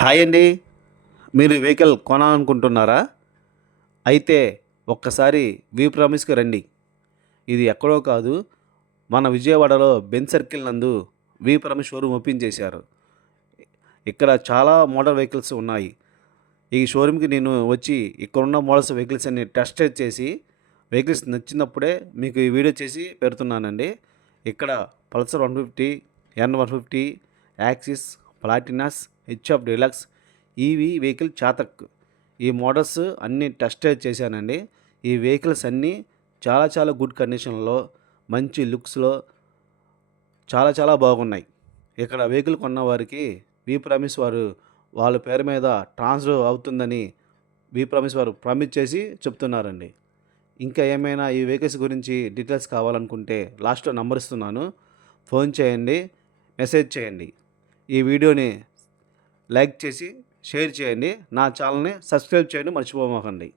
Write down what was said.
Hi అండి. మీరు vehicle కొనాలనుకుంటున్నారా? అయితే ఒక్కసారి వి ప్రామిస్‌కి రండి. ఇది ఎక్కడో కాదు, మన విజయవాడలో బెంజ్ సర్కిల్ నందు వి ప్రామిస్ షోరూమ్ ఓపెన్ చేశారు. ఇక్కడ చాలా మోడల్ వెహికల్స్ ఉన్నాయి. ఈ షోరూమ్‌కి నేను వచ్చి ఇక్కడున్న మోడల్స్ వెహికల్స్ అన్ని టెస్ట్ డ్రైవ్ చేసి, వెహికల్స్ నచ్చినప్పుడే మీకు ఈ వీడియో చేసి పెడుతున్నానండి. ఇక్కడ Pulsar 150, N150, Axis, Platinas, HF deluxe, EV vehicle Chetak ఈ మోడల్స్ అన్నీ టెస్ట్ డ్రైవ్ చేశానండి. ఈ వెహికల్స్ అన్నీ చాలా చాలా గుడ్ కండిషన్‌లో, మంచి లుక్స్‌లో చాలా చాలా బాగున్నాయి. ఇక్కడ వెహికల్ కొన్న వారికి వి ప్రామిస్ వారు వాళ్ళ పేరు మీద ట్రాన్స్‌ఫర్ అవుతుందని వి ప్రామిస్ వారు ప్రామిస్ చేసి చెప్తున్నారండి. ఇంకా ఏమైనా ఈ వెహికల్స్ గురించి డీటెయిల్స్ కావాలనుకుంటే లాస్ట్‌లో నంబర్ ఇస్తున్నాను. ఫోన్ చేయండి, మెసేజ్ చేయండి. ఈ వీడియోని లైక్ చేసి షేర్ చేయండి. నా ఛానల్‌ని సబ్స్క్రైబ్ చేయడం మర్చిపోమాకండి.